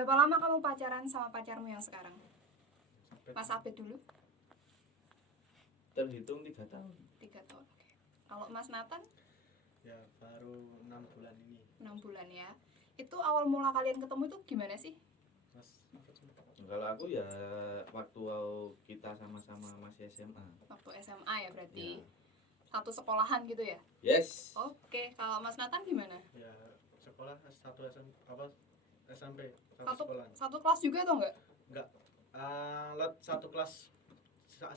Berapa lama kamu pacaran sama pacarmu yang sekarang? Mas Abed dulu. Terhitung 3 tahun. 3 tahun. Oke. Kalau Mas Nathan? Ya baru 6 bulan ini. 6 bulan ya. Itu awal mula kalian ketemu itu gimana sih? Mas apa sih? Kalau aku ya waktu kita sama-sama masih SMA. Waktu SMA ya berarti. Ya. Satu sekolahan gitu ya? Yes. Oke, kalau Mas Nathan gimana? Ya sekolah satu SMP Satu, sekolah. satu kelas juga atau enggak? Enggak. Lot satu kelas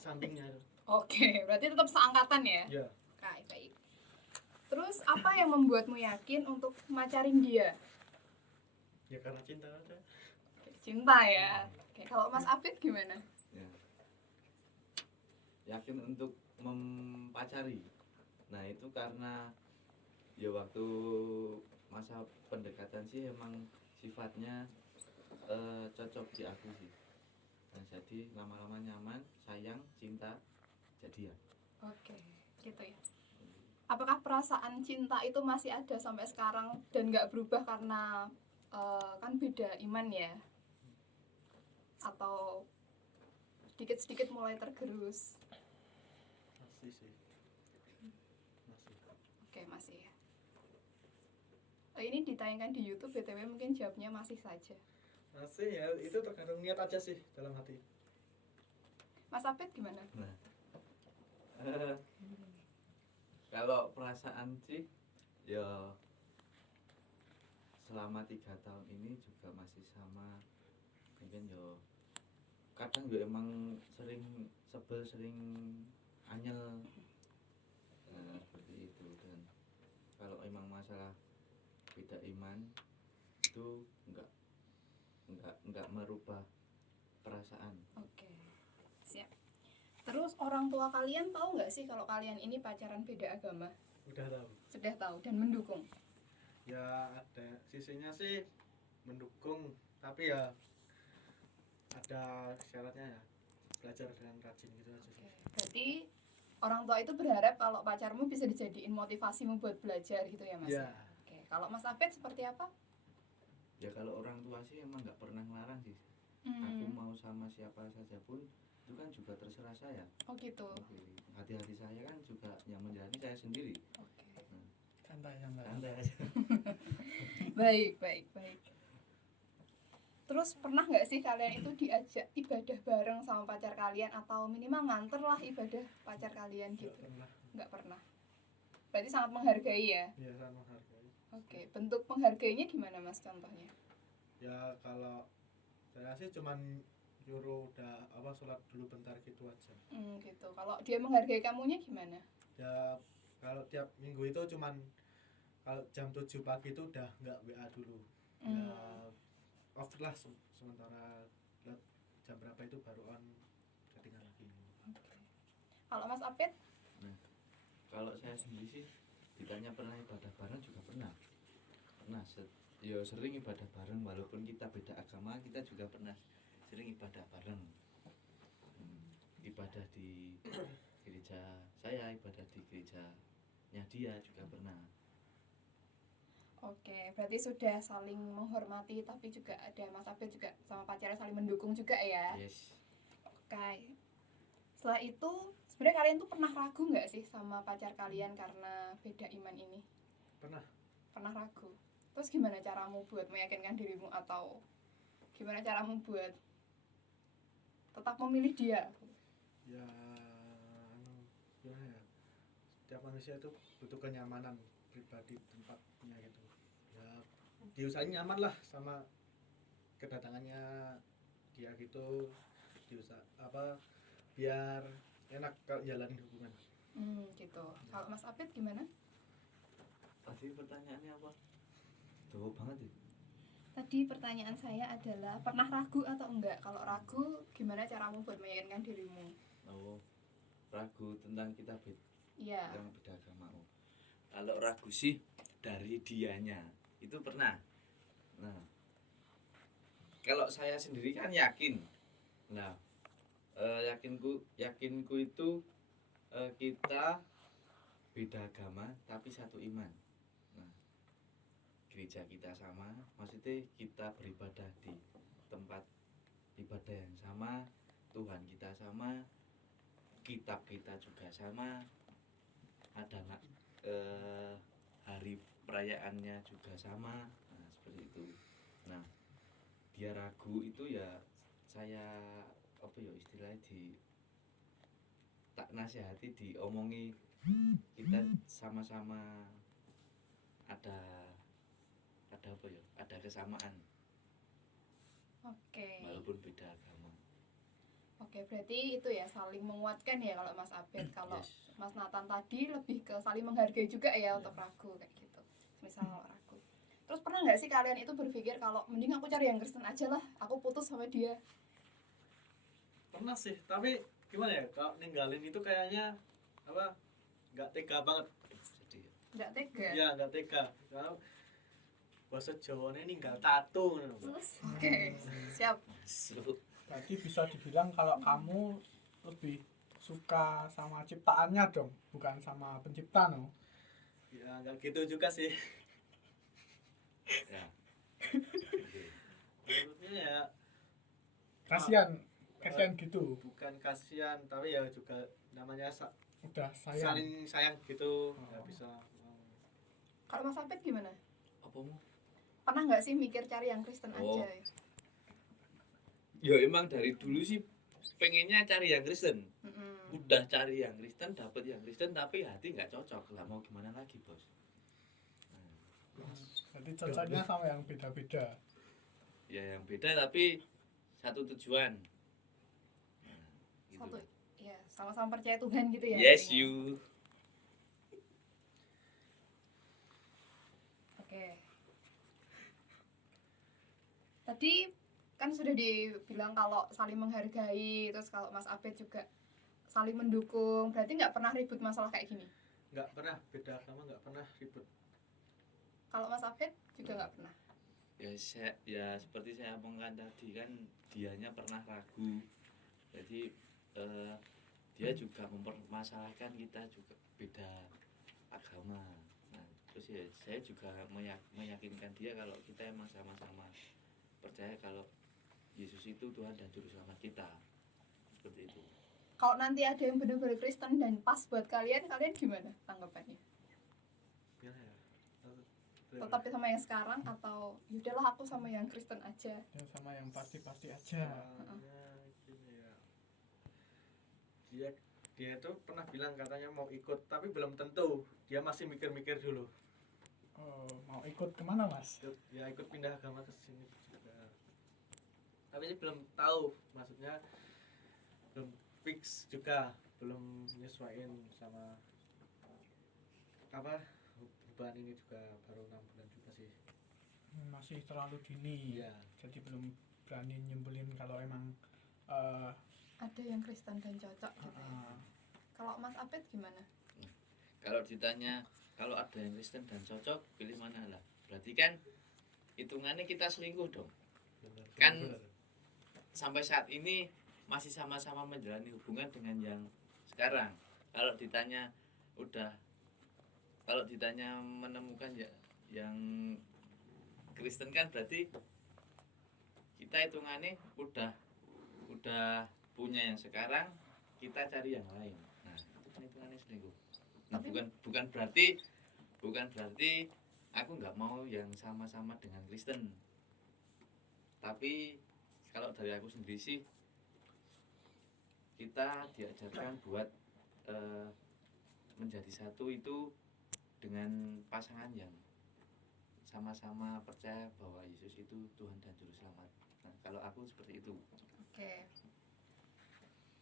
sampingnya itu. Oke, berarti tetap seangkatan ya? Ya. Baik. Terus apa yang membuatmu yakin untuk macarin dia? Ya karena cinta aja. Cinta ya. Oke, kalau Mas Abid gimana? Ya. Yakin untuk mempacari. Nah itu karena ya waktu masa pendekatan sih emang sifatnya cocok di aku sih. Nah, jadi lama-lama nyaman, sayang, cinta, jadian. Oke, gitu ya. Apakah perasaan cinta itu masih ada sampai sekarang dan nggak berubah karena kan beda iman ya? Atau sedikit-sedikit mulai tergerus? Masih sih. Masih. Oke, masih ya. Ini ditayangkan di YouTube, BTW mungkin jawabnya masih saja. Masih ya, itu tergantung niat aja sih dalam hati. Mas Apit gimana? Nah, kalau perasaan sih ya selama 3 tahun ini juga masih sama. Mungkin ya kadang ya emang sering sebel, sering anyel, nah, seperti itu. Dan kalau emang masalah beda iman itu enggak merubah perasaan. Oke, siap. Terus orang tua kalian tahu nggak sih kalau kalian ini pacaran beda agama? Udah tahu. Sudah tahu dan mendukung? Ya ada sisinya sih mendukung, tapi ya ada syaratnya ya, belajar dengan rajin gitu aja sih. Berarti orang tua itu berharap kalau pacarmu bisa dijadiin motivasimu buat belajar gitu ya Mas? Ya. Oke, kalau Mas Apit seperti apa? Ya kalau orang tua sih emang nggak pernah ngelarang sih. Aku mau sama siapa saja pun itu kan juga terserah saya. Oh gitu. Hati-hati saya kan juga yang menjalani saya sendiri. Oke. Santai Santai aja. Baik. Terus pernah nggak sih kalian itu diajak ibadah bareng sama pacar kalian atau minimal nganter lah ibadah pacar kalian gitu? Nggak pernah. Berarti sangat menghargai ya? Ya sangat menghargai. Oke, bentuk menghargainya gimana Mas contohnya? Ya kalau saya sih cuman nyuruh sholat dulu bentar gitu aja. Gitu. Kalau dia menghargai kamunya gimana? Ya kalau tiap minggu itu cuman kalau jam 7 pagi itu udah nggak WA dulu. Ya off lah sementara lihat jam berapa itu baru on chattingan lagi. Okay. Kalau Mas Apit? Nah, kalau saya sendiri sih ditanya pernah ibadah bareng juga pernah. Ya sering ibadah bareng walaupun kita beda agama, kita juga pernah sering ibadah bareng. Ibadah di gereja saya, ibadah di gerejanya dia juga pernah. Oke, berarti sudah saling menghormati tapi juga ada Mas Apit juga sama pacarnya saling mendukung juga ya? Yes. Oke. Setelah itu sebenarnya kalian tuh pernah ragu nggak sih sama pacar kalian karena beda iman ini? Pernah Ragu. Terus gimana caramu buat meyakinkan dirimu atau gimana caramu buat tetap memilih dia? ya gimana ya, setiap manusia itu butuh kenyamanan pribadi tempatnya gitu ya, diusahain nyaman lah sama kedatangannya dia gitu, biar enak kalau jalanin hubungan. Gitu. Kalau Mas Apit gimana? Tadi pertanyaannya apa? Jauh banget ya. Tadi pertanyaan saya adalah pernah ragu atau enggak? Kalau ragu, gimana caramu buat meyakinkan dirimu? Oh, ragu tentang kita Iya. yang beda agama. Kalau ragu sih dari dianya itu pernah. Nah, kalau saya sendiri kan yakin. Nah, yakinku itu kita beda agama tapi satu iman. Nah, gereja kita sama, maksudnya kita beribadah di ibadah yang sama, Tuhan kita sama, kitab kita juga sama, ada hari perayaannya juga sama, nah seperti itu. Nah dia ragu itu ya saya apa ya istilahnya tak nasihati, diomongi, kita sama-sama ada apa ya, ada kesamaan Oke. walaupun beda agama. Oke, berarti itu ya saling menguatkan ya kalau Mas Abed. Kalau Yes. Mas Nathan tadi lebih ke saling menghargai juga ya untuk ragu kayak gitu. Misal kalau ragu. Terus pernah nggak sih kalian itu berpikir kalau mending aku cari yang Kristen aja lah, aku putus sama dia. Pernah sih, tapi gimana ya, kalau ninggalin itu kayaknya apa, nggak tega banget. Jadi Nggak tega. Iya, nggak tega. Kalau bahasa Jawa ini ninggal tato ngono, Mbak. Oke, siap. masuk. Berarti bisa dibilang kalau kamu lebih suka sama ciptaannya dong, bukan sama pencipta no. Ya nggak gitu juga sih. Ya. Maksudnya ya Kasihan gitu. bukan kasihan, tapi ya juga namanya Udah sayang. saling sayang gitu, nggak bisa. Kalau Mas Abed gimana? Apa mu? Pernah nggak sih mikir cari yang Kristen Oh. aja? Ya emang dari dulu sih pengennya cari yang Kristen. Mm-mm. Udah cari yang Kristen, dapet yang Kristen, tapi hati nggak cocok lah, mau gimana lagi bos. Jadi cocoknya sama yang beda-beda. Ya yang beda tapi satu tujuan. Nah, gitu. Satu, ya sama-sama percaya Tuhan gitu ya. Yes intinya. you. Oke. Tadi kan sudah dibilang kalau saling menghargai, terus kalau Mas Abed juga saling mendukung. Berarti nggak pernah ribut masalah kayak gini. Nggak pernah, beda agama nggak pernah ribut. Kalau Mas Abed juga nggak pernah. Ya seperti saya omongkan tadi kan, dianya pernah ragu. Jadi dia juga mempermasalahkan kita juga beda agama. Nah, terus ya saya juga meyakinkan dia kalau kita emang sama-sama percaya kalau Yesus itu Tuhan dan Juru Selamat kita. Seperti itu. Kalau nanti ada yang benar-benar Kristen dan pas buat kalian, kalian gimana tanggapannya? Gimana ya? Tetap sama yang sekarang atau yaudahlah aku sama yang Kristen aja? Ya sama yang pasti-pasti aja. Soalnya gini ya, dia itu pernah bilang katanya mau ikut, tapi belum tentu. Dia masih mikir-mikir dulu. Oh, mau ikut kemana mas? Ya ikut pindah agama ke sini juga. Tapi ini belum tahu, maksudnya belum fix juga, belum menyesuaikan sama apa perubahan ini juga, baru 6 bulan juga sih. Masih terlalu dini. Iya. Jadi belum berani nyebelin kalau emang Ada yang Kristen dan cocok gitu ya. Kalau Mas Abed gimana? Kalau ditanya kalau ada yang Kristen dan cocok, pilih mana lah? Berarti kan hitungannya kita selingkuh dong. Benar, Kan benar. sampai saat ini masih sama-sama menjalani hubungan dengan yang sekarang. Kalau ditanya menemukan yang Kristen kan berarti kita hitungannya udah punya yang sekarang, kita cari yang lain. Nah, itu kan hitungannya selingkuh. Nah, Tapi- bukan berarti aku nggak mau yang sama-sama dengan Kristen. Tapi kalau dari aku sendiri sih, kita diajarkan buat menjadi satu itu dengan pasangan yang sama-sama percaya bahwa Yesus itu Tuhan dan Juru Selamat. Nah, kalau aku seperti itu. Oke.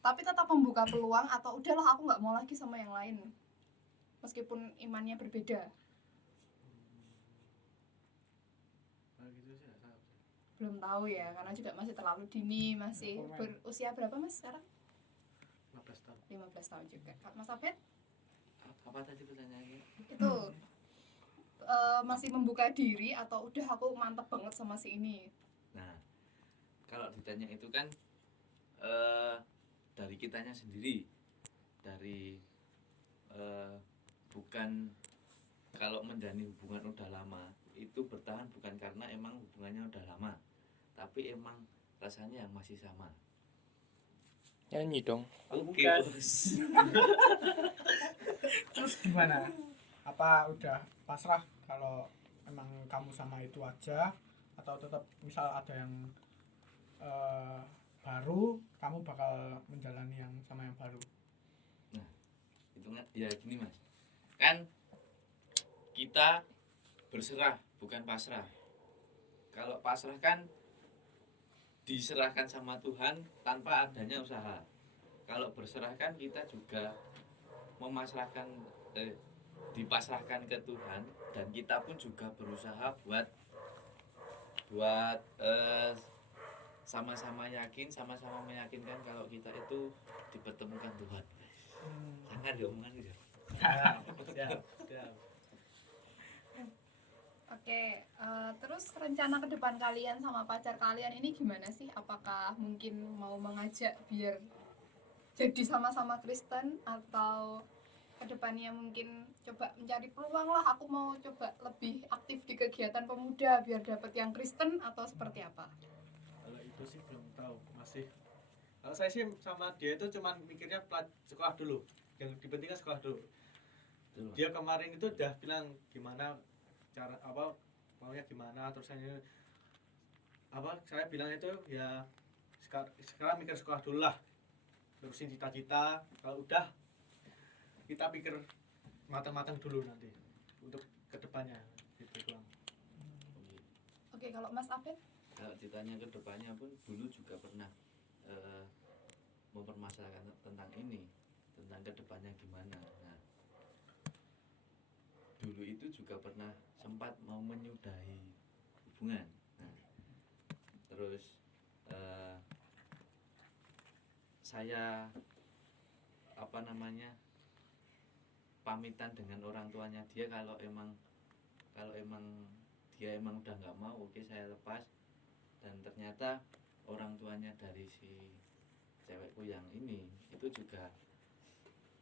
Tapi tetap membuka peluang atau udahlah aku nggak mau lagi sama yang lain. Meskipun imannya berbeda. Nah, gitu sih nggak tahu. Belum tahu ya, karena juga masih terlalu dini, masih Komen. berusia berapa Mas sekarang? 15 tahun. 15 tahun juga. Mas Abed Apa tadi pertanyaannya? itu masih membuka diri atau udah aku mantep banget sama si ini. Nah, kalau ditanya itu kan dari kitanya sendiri, dari bukan kalau menjalani hubungan udah lama itu bertahan bukan karena emang hubungannya udah lama, tapi emang rasanya yang masih sama. Nyanyi dong. Oke, Bukan. Bos. Terus gimana? Apa udah pasrah kalau emang kamu sama itu aja, atau tetap misal ada yang baru, kamu bakal menjalani yang sama yang baru? Itu kan ya gini Mas. Kan kita berserah bukan pasrah. Kalau pasrah kan diserahkan sama Tuhan tanpa adanya usaha. Kalau berserah kan kita juga memasrahkan dipasrahkan ke Tuhan, dan kita pun juga berusaha buat sama-sama yakin, sama-sama meyakinkan kalau kita itu dipertemukan Tuhan. Sangat diomongan gitu. Siap. Oke, terus rencana ke depan kalian sama pacar kalian ini gimana sih? Apakah mungkin mau mengajak biar jadi sama-sama Kristen, atau kedepannya mungkin coba mencari peluang lah, aku mau coba lebih aktif di kegiatan pemuda biar dapat yang Kristen, atau seperti apa? Kalau itu sih belum tahu, masih. Kalau saya sih sama dia itu cuman mikirnya sekolah dulu, yang dipentingkan sekolah dulu. Betul, Mas. Dia kemarin itu udah bilang gimana cara apa maunya gimana, terus saya bilang itu ya sekarang mikir sekolah dulu lah, terusin cita-cita, kalau udah kita pikir matang-matang dulu nanti untuk kedepannya gitu doang. Oke, kalau Mas Abed? Kalau ditanya ke depannya pun dulu juga pernah mempermasalahkan tentang ini, tentang kedepannya gimana. Nah, dulu itu juga pernah sempat mau menyudahi hubungan. Nah, terus saya pamitan dengan orang tuanya dia kalau emang dia emang udah nggak mau, oke saya lepas. Dan ternyata orang tuanya dari si cewekku yang ini itu juga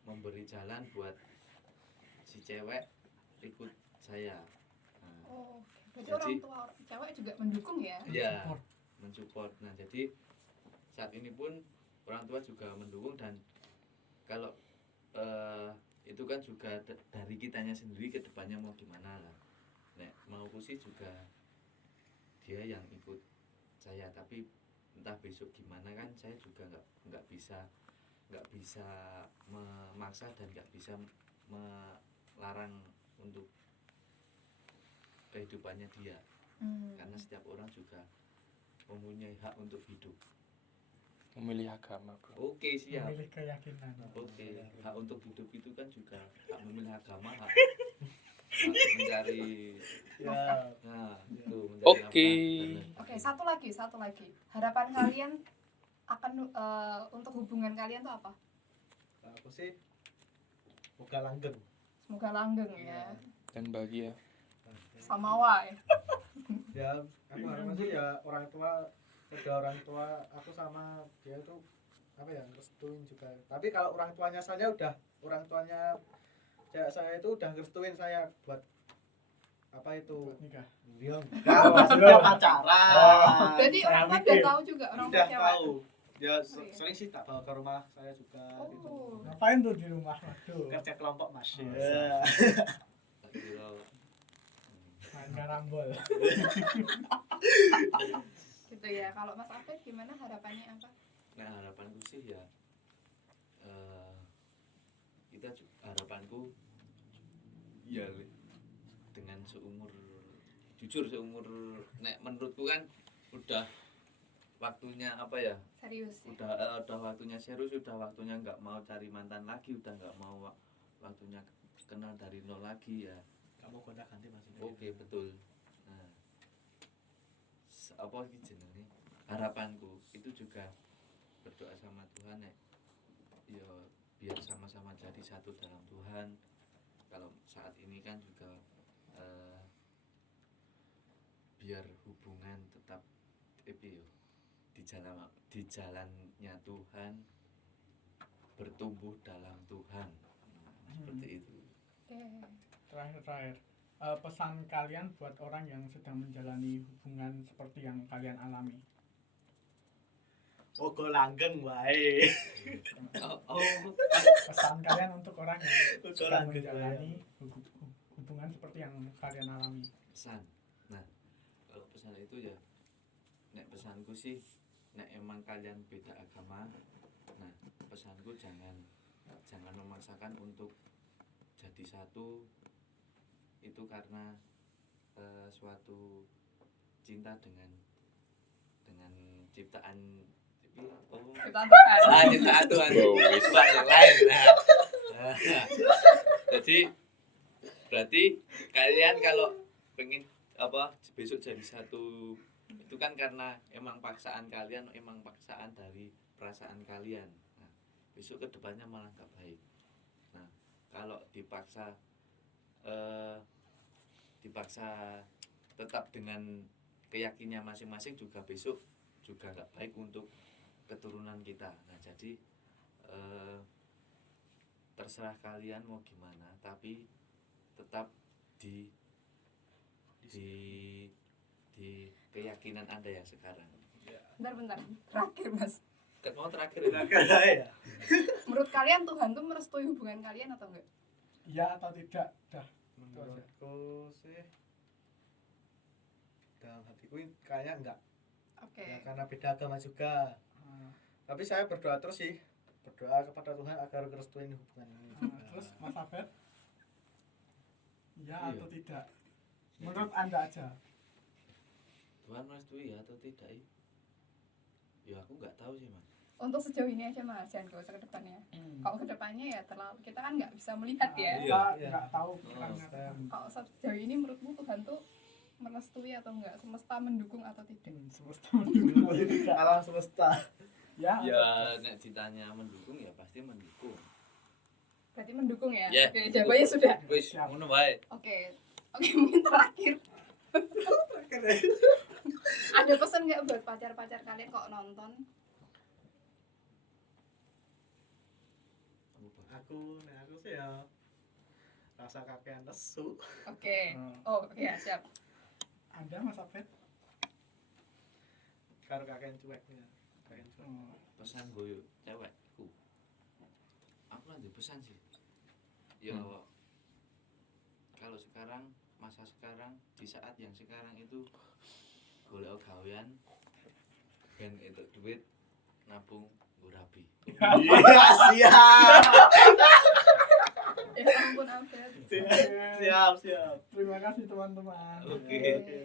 memberi jalan buat si cewek ikut saya. Nah, Oh, berarti Jadi- orang tua cewek juga mendukung ya? ya mensupport. Nah, jadi saat ini pun orang tua juga mendukung, dan kalau itu kan juga dari kitanya sendiri ke depannya mau gimana lah. Nek mauku sih juga dia yang ikut saya, tapi entah besok gimana kan saya juga nggak bisa memaksa dan nggak bisa melarang untuk kehidupannya dia, karena setiap orang juga mempunyai hak untuk hidup. Memilih agama, bro. Oke, siap. Memilih keyakinan. Oke, hak untuk hidup itu kan juga hak memilih agama, hak mencari, Ya, nah itu mencari Oke. nafkah. Oke, satu lagi. Harapan kalian akan untuk hubungan kalian tuh apa? kalau aku sih moga langgeng. Semoga langgeng ya. Dan bahagia. Sama wae. Ya aku harapan sih ya orang tua aku sama dia itu apa ya, ngerestuin juga. Tapi kalau orang tuanya cewek saya itu udah ngerestuin saya buat apa itu Nikah. dia maksudnya pacaran. Berarti saya orang tua mikir. udah tahu juga, orang tua Udah cewek. tahu dia Oh, iya. sering sih tak bawa ke rumah saya juga gitu. Oh. Ngapain tuh di rumah? Waduh. Kerja kelompok mas. Oh, Ya. Tak kira, Main karambol. Gitu ya. Kalau Mas Afid gimana, harapannya apa? nah harapanku sih ya harapanku ya dengan seumur nek menurutku kan udah waktunya apa ya, Serius ya? udah waktunya serius, udah waktunya nggak mau cari mantan lagi, udah nggak mau waktunya kenal dari nol lagi ya. Kamu gonta ganti maksudnya. Oke, betul. Nah, apa iki jenenge? Harapanku itu juga berdoa sama Tuhan ya. Ya biar sama-sama jadi satu dalam Tuhan. Kalau saat ini kan juga biar hubungan tetap di jalannya Tuhan, bertumbuh dalam Tuhan. Nah, seperti itu. Oke. Terakhir. Pesan kalian buat orang yang sedang menjalani hubungan seperti yang kalian alami. Ogo langgeng wae. Oh, Pesan kalian untuk orang yang Ogo sedang langgeng wae. menjalani hubungan seperti yang kalian alami. pesan. Nah, kalau pesan itu ya nek pesanku sih nek emang kalian beda agama, nah pesanku jangan memaksakan untuk jadi satu itu karena suatu cinta dengan ciptaan Kita Tuhan. ciptaan Tuhan Wow. Tuhan yang lain. Nah, jadi berarti kalian kalau pengen besok jadi satu itu kan karena emang paksaan kalian, emang paksaan dari perasaan kalian. Nah, besok kedepannya malah nggak baik. Nah, kalau dipaksa tetap dengan keyakinannya masing-masing juga besok juga nggak baik untuk keturunan kita. Nah, jadi terserah kalian mau gimana, tapi tetap di keyakinan Anda yang sekarang. Bentar. Terakhir Mas. Mau terakhir ya. Menurut kalian Tuhan tuh merestui hubungan kalian atau enggak? Iya atau tidak? Dah. Menurutku sih dalam hatiku kayaknya enggak. Oke. Ya, karena beda agama juga. Tapi saya berdoa terus sih. Berdoa kepada Tuhan agar ngerestuin hubungan ini. Terus Mas Abed? Iya Iya. atau tidak? Menurut Anda aja. Tuhan merestui ya atau tidak? Ya aku nggak tahu sih Mas. Untuk sejauh ini aja Mas, jangan ke usah ke depannya. Kalau ke depannya ya terlalu kita kan nggak bisa melihat ya. Iya. Kita Iya. nggak tahu pikirannya Tuhan. Kalau sejauh ini menurutmu Tuhan tuh merestui atau enggak, semesta mendukung atau tidak? Semesta mendukung atau tidak? Alam semesta. Ya. Ya nek ditanya mendukung ya pasti mendukung. Berarti mendukung ya? Ya, Oke, mendukung. jawabannya sudah. Wis Siap. ngono wae. Oke, mungkin terakhir. Ada pesan nggak buat pacar-pacar kalian kok nonton? Aku sih ya rasa kakean lesu. Oke. Oh, iya, siap. Anda Mas Abed? Karo kakean cueknya. Kakean cuek. Pesan gue cewekku. Aku lanjut pesan sih. Ya kalau sekarang masa sekarang di saat yang sekarang itu golek gawean ben itu duit nabung nggo rabi. Iya, siap. Ya ampun, Abed. Siap. Terima kasih teman-teman. Oke. Oke.